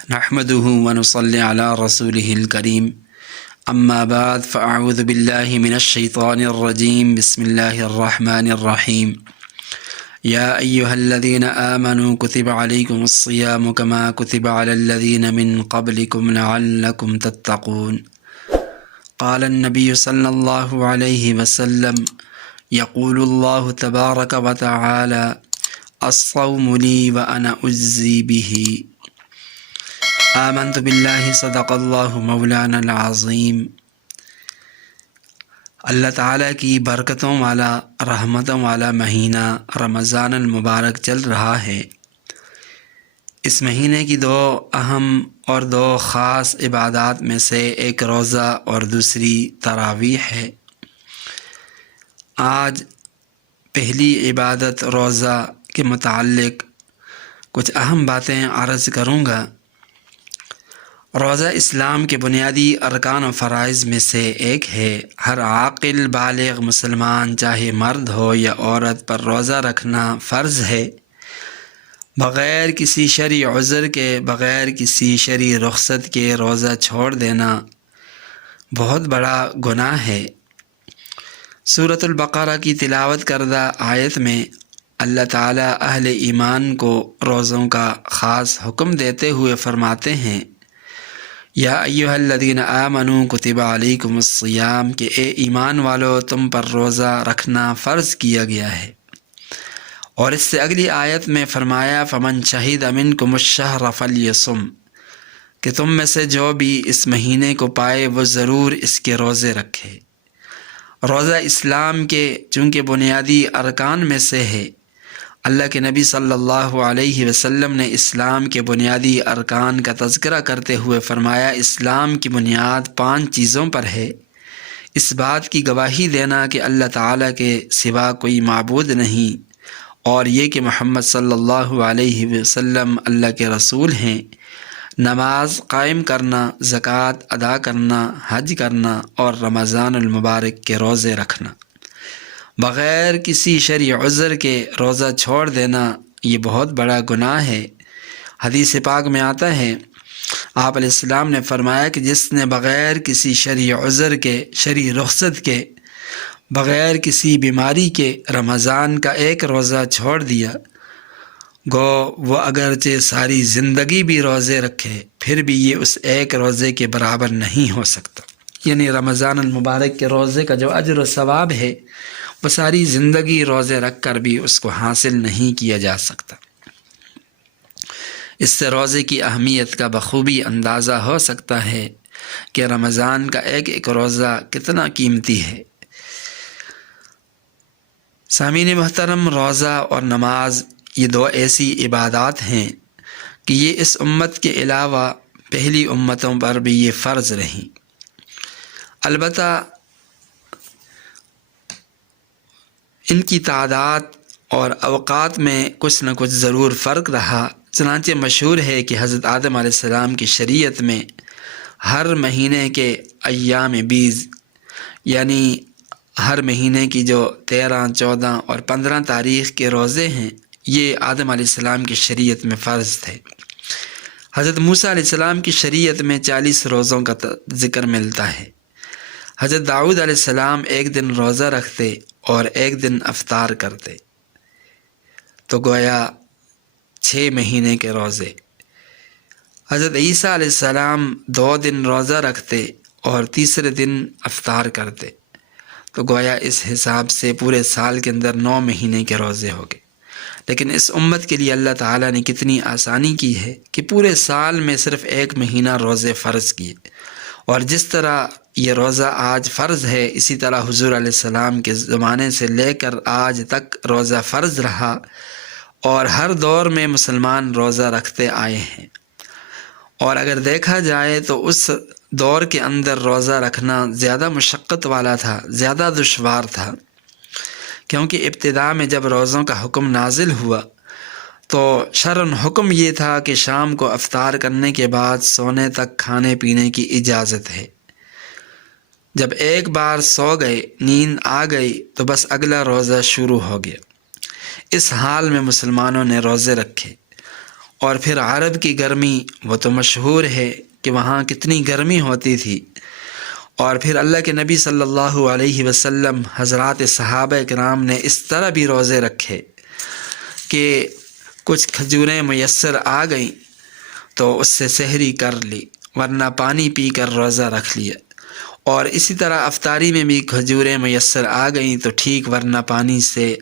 نحمده ونصلي على رسوله الكريم اما بعد فاعوذ بالله من الشيطان الرجيم بسم الله الرحمن الرحيم يا ايها الذين آمنوا كتب عليكم الصيام كما كتب على الذين من قبلكم لعلكم تتقون قال النبي صلى الله عليه وسلم يقول الله تبارك وتعالى الصوم لي وأنا أجزي به آمنت باللہ صدق اللہ مولانا العظیم۔ اللہ تعالیٰ کی برکتوں والا رحمتوں والا مہینہ رمضان المبارک چل رہا ہے۔ اس مہینے کی دو اہم اور دو خاص عبادات میں سے ایک روزہ اور دوسری تراویح ہے۔ آج پہلی عبادت روزہ کے متعلق کچھ اہم باتیں عرض کروں گا۔ روزہ اسلام کے بنیادی ارکان و فرائض میں سے ایک ہے۔ ہر عاقل بالغ مسلمان چاہے مرد ہو یا عورت پر روزہ رکھنا فرض ہے۔ بغیر کسی شرعی عذر کے، بغیر کسی شرعی رخصت کے روزہ چھوڑ دینا بہت بڑا گناہ ہے۔ سورۃ البقرہ کی تلاوت کردہ آیت میں اللہ تعالیٰ اہل ایمان کو روزوں کا خاص حکم دیتے ہوئے فرماتے ہیں یا ایھا الذین آمنوا کتب علیکم الصیام کہ اے ایمان والو تم پر روزہ رکھنا فرض کیا گیا ہے۔ اور اس سے اگلی آیت میں فرمایا فمن شہد منکم الشہر فلیصم کہ تم میں سے جو بھی اس مہینے کو پائے وہ ضرور اس کے روزے رکھے۔ روزہ اسلام کے چونکہ بنیادی ارکان میں سے ہے، اللہ کے نبی صلی اللہ علیہ وسلم نے اسلام کے بنیادی ارکان کا تذکرہ کرتے ہوئے فرمایا اسلام کی بنیاد 5 چیزوں پر ہے۔ اس بات کی گواہی دینا کہ اللہ تعالیٰ کے سوا کوئی معبود نہیں، اور یہ کہ محمد صلی اللہ علیہ وسلم اللہ کے رسول ہیں، نماز قائم کرنا، زکوٰۃ ادا کرنا، حج کرنا اور رمضان المبارک کے روزے رکھنا۔ بغیر کسی شرعی عذر کے روزہ چھوڑ دینا یہ بہت بڑا گناہ ہے۔ حدیث پاک میں آتا ہے آپ علیہ السلام نے فرمایا کہ جس نے بغیر کسی شرعی عذر کے، شرعی رخصت کے، بغیر کسی بیماری کے رمضان کا ایک روزہ چھوڑ دیا، گو وہ اگرچہ ساری زندگی بھی روزے رکھے پھر بھی یہ اس ایک روزے کے برابر نہیں ہو سکتا۔ یعنی رمضان المبارک کے روزے کا جو اجر و ثواب ہے وہ ساری زندگی روزے رکھ کر بھی اس کو حاصل نہیں کیا جا سکتا۔ اس سے روزے کی اہمیت کا بخوبی اندازہ ہو سکتا ہے کہ رمضان کا ایک ایک روزہ کتنا قیمتی ہے۔ سامعین محترم، روزہ اور نماز یہ دو ایسی عبادات ہیں کہ یہ اس امت کے علاوہ پہلی امتوں پر بھی یہ فرض رہیں۔ البتہ ان کی تعداد اور اوقات میں کچھ نہ کچھ ضرور فرق رہا، چنانچہ مشہور ہے کہ حضرت آدم علیہ السلام کی شریعت میں ہر مہینے کے ایام بیض یعنی ہر مہینے کی جو 13، 14 اور 15 تاریخ کے روزے ہیں یہ آدم علیہ السلام کی شریعت میں فرض تھے۔ حضرت موسیٰ علیہ السلام کی شریعت میں 40 روزوں کا ذکر ملتا ہے۔ حضرت داؤد علیہ السلام ایک دن روزہ رکھتے اور ایک دن افطار کرتے تو گویا 6 مہینے کے روزے۔ حضرت عیسیٰ علیہ السلام 2 دن روزہ رکھتے اور تیسرے دن افطار کرتے تو گویا اس حساب سے پورے سال کے اندر 9 مہینے کے روزے ہو گئے۔ لیکن اس امت کے لیے اللہ تعالیٰ نے کتنی آسانی کی ہے کہ پورے سال میں صرف 1 مہینہ روزے فرض کیے، اور جس طرح یہ روزہ آج فرض ہے اسی طرح حضور علیہ السلام کے زمانے سے لے کر آج تک روزہ فرض رہا، اور ہر دور میں مسلمان روزہ رکھتے آئے ہیں۔ اور اگر دیکھا جائے تو اس دور کے اندر روزہ رکھنا زیادہ مشقت والا تھا، زیادہ دشوار تھا، کیونکہ ابتداء میں جب روزوں کا حکم نازل ہوا تو شرعاً حکم یہ تھا کہ شام کو افطار کرنے کے بعد سونے تک کھانے پینے کی اجازت ہے۔ جب ایک بار سو گئے، نیند آ گئی تو بس اگلا روزہ شروع ہو گیا۔ اس حال میں مسلمانوں نے روزے رکھے، اور پھر عرب کی گرمی وہ تو مشہور ہے کہ وہاں کتنی گرمی ہوتی تھی، اور پھر اللہ کے نبی صلی اللہ علیہ وسلم حضرات صحابہ کرام نے اس طرح بھی روزے رکھے کہ کچھ کھجوریں میسر آ گئیں تو اس سے سحری کر لی، ورنہ پانی پی کر روزہ رکھ لیا، اور اسی طرح افطاری میں بھی کھجوریں میسر آ گئیں تو ٹھیک، ورنہ پانی سے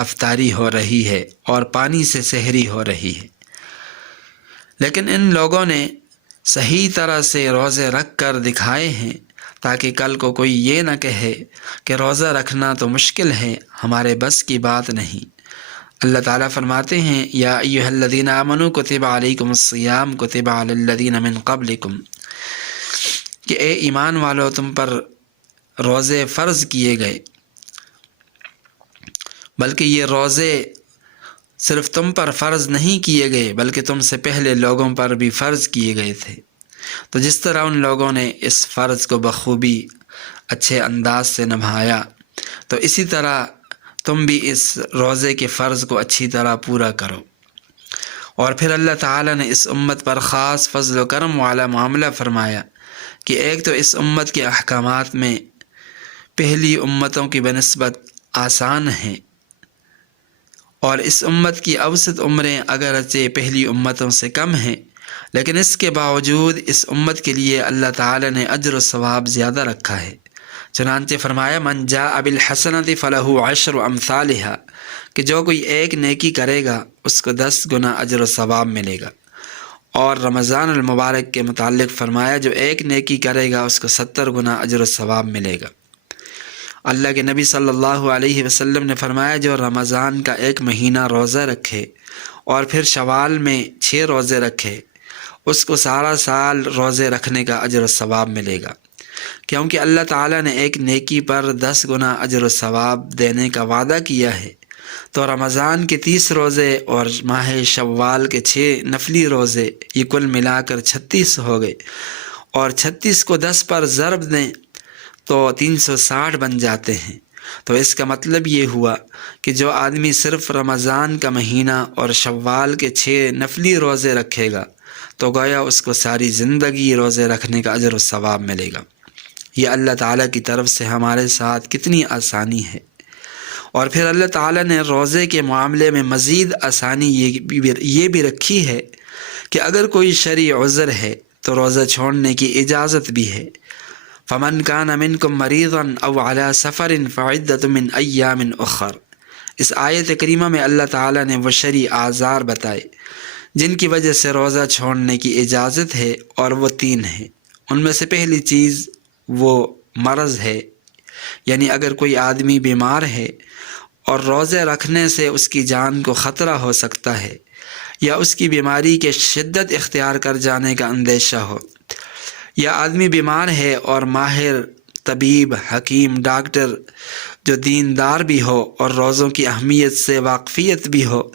افطاری ہو رہی ہے اور پانی سے سحری ہو رہی ہے۔ لیکن ان لوگوں نے صحیح طرح سے روزے رکھ کر دکھائے ہیں تاکہ کل کو کوئی یہ نہ کہے کہ روزہ رکھنا تو مشکل ہے، ہمارے بس کی بات نہیں۔ اللہ تعالیٰ فرماتے ہیں یا ایھا الذین آمنوا کتب علیکم الصیام کتب علی الذین من قبلکم، کہ اے ایمان والو تم پر روزے فرض کیے گئے، بلکہ یہ روزے صرف تم پر فرض نہیں کیے گئے بلکہ تم سے پہلے لوگوں پر بھی فرض کیے گئے تھے۔ تو جس طرح ان لوگوں نے اس فرض کو بخوبی اچھے انداز سے نبھایا، تو اسی طرح تم بھی اس روزے کے فرض کو اچھی طرح پورا کرو۔ اور پھر اللہ تعالیٰ نے اس امت پر خاص فضل و کرم والا معاملہ فرمایا کہ ایک تو اس امت کے احکامات میں پہلی امتوں کی بنسبت آسان ہیں، اور اس امت کی اوسط عمریں اگرچہ پہلی امتوں سے کم ہیں، لیکن اس کے باوجود اس امت کے لیے اللہ تعالی نے اجر و ثواب زیادہ رکھا ہے۔ چنانچہ فرمایا من جاء بالحسنۃ فلہ عشر امثالھا، کہ جو کوئی ایک نیکی کرے گا اس کو 10 گنا اجر و ثواب ملے گا۔ اور رمضان المبارک کے متعلق فرمایا جو ایک نیکی کرے گا اس کو 70 گنا اجر و ثواب ملے گا۔ اللہ کے نبی صلی اللہ علیہ وسلم نے فرمایا جو رمضان کا 1 مہینہ روزہ رکھے اور پھر شوال میں 6 روزے رکھے، اس کو سارا سال روزے رکھنے کا اجر و ثواب ملے گا، کیونکہ اللہ تعالیٰ نے ایک نیکی پر 10 گنا اجر و ثواب دینے کا وعدہ کیا ہے۔ تو رمضان کے 30 روزے اور ماہ شوال کے 6 نفلی روزے، یہ کل ملا کر 36 ہو گئے، اور 36 کو 10 پر ضرب دیں تو 360 بن جاتے ہیں۔ تو اس کا مطلب یہ ہوا کہ جو آدمی صرف رمضان کا مہینہ اور شوال کے 6 نفلی روزے رکھے گا تو گویا اس کو ساری زندگی روزے رکھنے کا اجر و ثواب ملے گا۔ یہ اللہ تعالیٰ کی طرف سے ہمارے ساتھ کتنی آسانی ہے۔ اور پھر اللہ تعالیٰ نے روزے کے معاملے میں مزید آسانی یہ بھی رکھی ہے کہ اگر کوئی شرعی عذر ہے تو روزہ چھوڑنے کی اجازت بھی ہے۔ فمن کان منکم مریضا او علی سفر فعدۃ من ایام اخر، اس آیت کریمہ میں اللہ تعالیٰ نے وہ شرعی اعذار بتائے جن کی وجہ سے روزہ چھوڑنے کی اجازت ہے، اور وہ 3 ہیں۔ ان میں سے پہلی چیز وہ مرض ہے، یعنی اگر کوئی آدمی بیمار ہے اور روزے رکھنے سے اس کی جان کو خطرہ ہو سکتا ہے، یا اس کی بیماری کے شدت اختیار کر جانے کا اندیشہ ہو، یا آدمی بیمار ہے اور ماہر طبیب، حکیم، ڈاکٹر جو دیندار بھی ہو اور روزوں کی اہمیت سے واقفیت بھی ہو،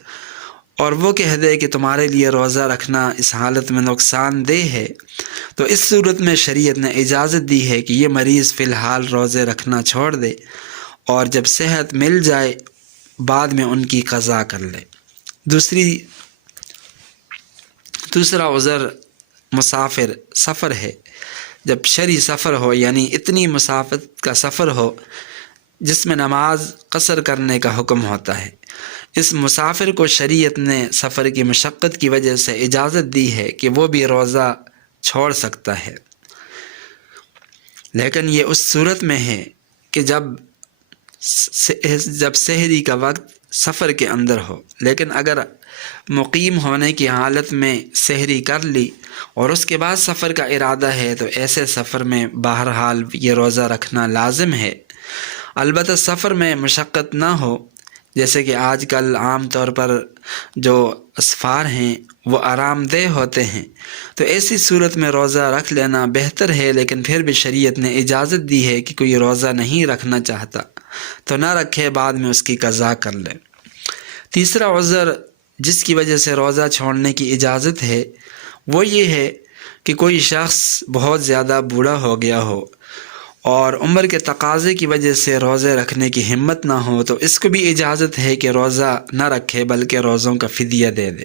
اور وہ کہہ دے کہ تمہارے لیے روزہ رکھنا اس حالت میں نقصان دہ ہے، تو اس صورت میں شریعت نے اجازت دی ہے کہ یہ مریض فی الحال روزے رکھنا چھوڑ دے، اور جب صحت مل جائے بعد میں ان کی قضا کر لے۔ دوسرا عذر مسافر سفر ہے۔ جب شرعی سفر ہو، یعنی اتنی مسافت کا سفر ہو جس میں نماز قصر کرنے کا حکم ہوتا ہے، اس مسافر کو شریعت نے سفر کی مشقت کی وجہ سے اجازت دی ہے کہ وہ بھی روزہ چھوڑ سکتا ہے، لیکن یہ اس صورت میں ہے کہ جب سحری کا وقت سفر کے اندر ہو۔ لیکن اگر مقیم ہونے کی حالت میں سحری کر لی اور اس کے بعد سفر کا ارادہ ہے تو ایسے سفر میں بہرحال یہ روزہ رکھنا لازم ہے، البتہ سفر میں مشقت نہ ہو، جیسے کہ آج کل عام طور پر جو اسفار ہیں وہ آرام دہ ہوتے ہیں، تو ایسی صورت میں روزہ رکھ لینا بہتر ہے، لیکن پھر بھی شریعت نے اجازت دی ہے کہ کوئی روزہ نہیں رکھنا چاہتا تو نہ رکھے، بعد میں اس کی قضا کر لے۔ تیسرا عذر جس کی وجہ سے روزہ چھوڑنے کی اجازت ہے وہ یہ ہے کہ کوئی شخص بہت زیادہ بوڑھا ہو گیا ہو اور عمر کے تقاضے کی وجہ سے روزے رکھنے کی ہمت نہ ہو، تو اس کو بھی اجازت ہے کہ روزہ نہ رکھے بلکہ روزوں کا فدیہ دے دے۔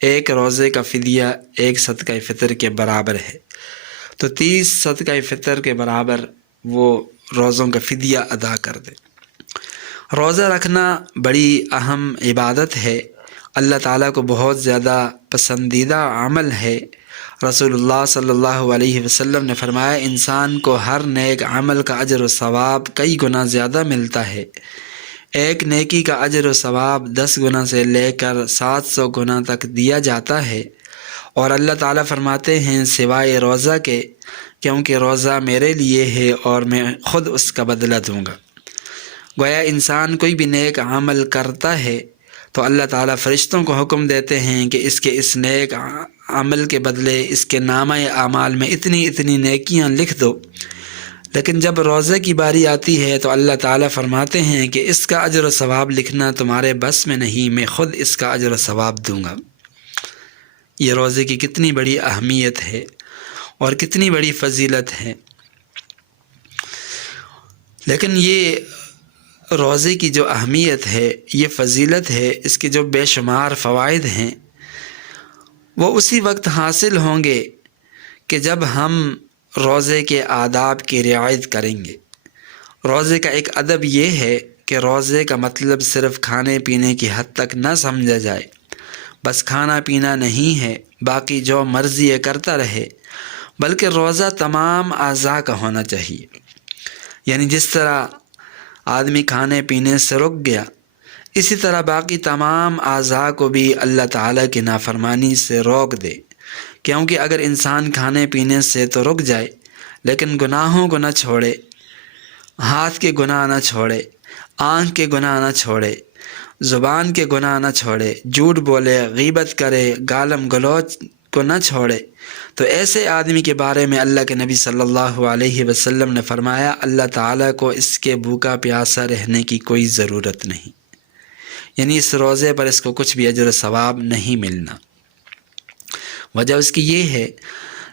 ایک روزے کا فدیہ ایک صدقہ فطر کے برابر ہے، تو 30 صدقہ فطر کے برابر وہ روزوں کا فدیہ ادا کر دے۔ روزہ رکھنا بڑی اہم عبادت ہے، اللہ تعالیٰ کو بہت زیادہ پسندیدہ عمل ہے۔ رسول اللہ صلی اللہ علیہ وسلم نے فرمایا، انسان کو ہر نیک عمل کا اجر و ثواب کئی گنا زیادہ ملتا ہے۔ ایک نیکی کا اجر و ثواب 10 گنا سے لے کر 700 گنا تک دیا جاتا ہے، اور اللہ تعالیٰ فرماتے ہیں سوائے روزہ کے، کیونکہ روزہ میرے لیے ہے اور میں خود اس کا بدلہ دوں گا۔ گویا انسان کوئی بھی نیک عمل کرتا ہے تو اللہ تعالیٰ فرشتوں کو حکم دیتے ہیں کہ اس نیک عمل کے بدلے اس کے نامہ اعمال میں اتنی نیکیاں لکھ دو۔ لیکن جب روزے کی باری آتی ہے تو اللہ تعالیٰ فرماتے ہیں کہ اس کا اجر و ثواب لکھنا تمہارے بس میں نہیں، میں خود اس کا اجر و ثواب دوں گا۔ یہ روزے کی کتنی بڑی اہمیت ہے اور کتنی بڑی فضیلت ہے۔ لیکن یہ روزے کی جو اہمیت ہے، یہ فضیلت ہے، اس کے جو بے شمار فوائد ہیں، وہ اسی وقت حاصل ہوں گے کہ جب ہم روزے کے آداب کی رعایت کریں گے۔ روزے کا ایک ادب یہ ہے کہ روزے کا مطلب صرف کھانے پینے کی حد تک نہ سمجھا جائے، بس کھانا پینا نہیں ہے، باقی جو مرضی ہے کرتا رہے، بلکہ روزہ تمام اعضاء کا ہونا چاہیے۔ یعنی جس طرح آدمی کھانے پینے سے رک گیا، اسی طرح باقی تمام اعضاء کو بھی اللہ تعالیٰ کی نافرمانی سے روک دے، کیونکہ اگر انسان کھانے پینے سے تو رک جائے لیکن گناہوں کو نہ چھوڑے، ہاتھ کے گناہ نہ چھوڑے، آنکھ کے گناہ نہ چھوڑے، زبان کے گناہ نہ چھوڑے، جھوٹ بولے، غیبت کرے، گالم گلوچ کو نہ چھوڑے، تو ایسے آدمی کے بارے میں اللہ کے نبی صلی اللہ علیہ وسلم نے فرمایا، اللہ تعالیٰ کو اس کے بھوکا پیاسا رہنے کی کوئی ضرورت نہیں، یعنی اس روزے پر اس کو کچھ بھی اجر و ثواب نہیں ملنا۔ وجہ اس کی یہ ہے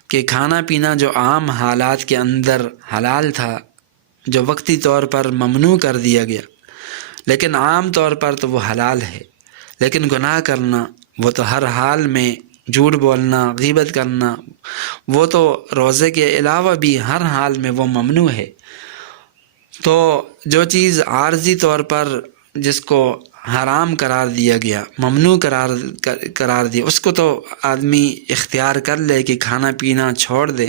کہ کھانا پینا جو عام حالات کے اندر حلال تھا، جو وقتی طور پر ممنوع کر دیا گیا، لیکن عام طور پر تو وہ حلال ہے، لیکن گناہ کرنا وہ تو ہر حال میں، جھوٹ بولنا، غیبت کرنا، وہ تو روزے کے علاوہ بھی ہر حال میں وہ ممنوع ہے۔ تو جو چیز عارضی طور پر جس کو حرام قرار دیا گیا، ممنوع قرار دیا، اس کو تو آدمی اختیار کر لے کہ کھانا پینا چھوڑ دے،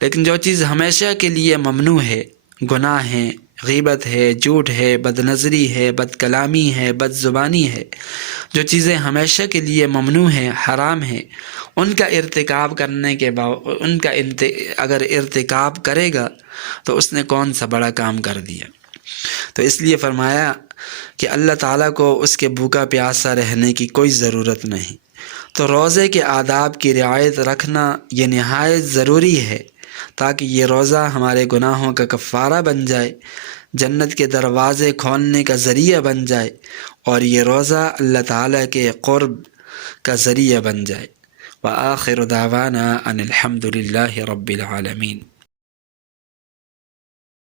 لیکن جو چیز ہمیشہ کے لیے ممنوع ہے، گناہ ہے، غیبت ہے، جھوٹ ہے، بد نظری ہے، بد کلامی ہے، بد زبانی ہے، جو چیزیں ہمیشہ کے لیے ممنوع ہیں، حرام ہیں، ان کا ارتکاب کرنے کے باوجود اگر ارتکاب کرے گا تو اس نے کون سا بڑا کام کر دیا۔ تو اس لیے فرمایا کہ اللہ تعالیٰ کو اس کے بھوکا پیاسا رہنے کی کوئی ضرورت نہیں۔ تو روزے کے آداب کی رعایت رکھنا یہ نہایت ضروری ہے، تاکہ یہ روزہ ہمارے گناہوں کا کفارہ بن جائے، جنت کے دروازے کھولنے کا ذریعہ بن جائے، اور یہ روزہ اللہ تعالیٰ کے قرب کا ذریعہ بن جائے۔ وآخر دعوانا ان الحمد للہ رب العالمین۔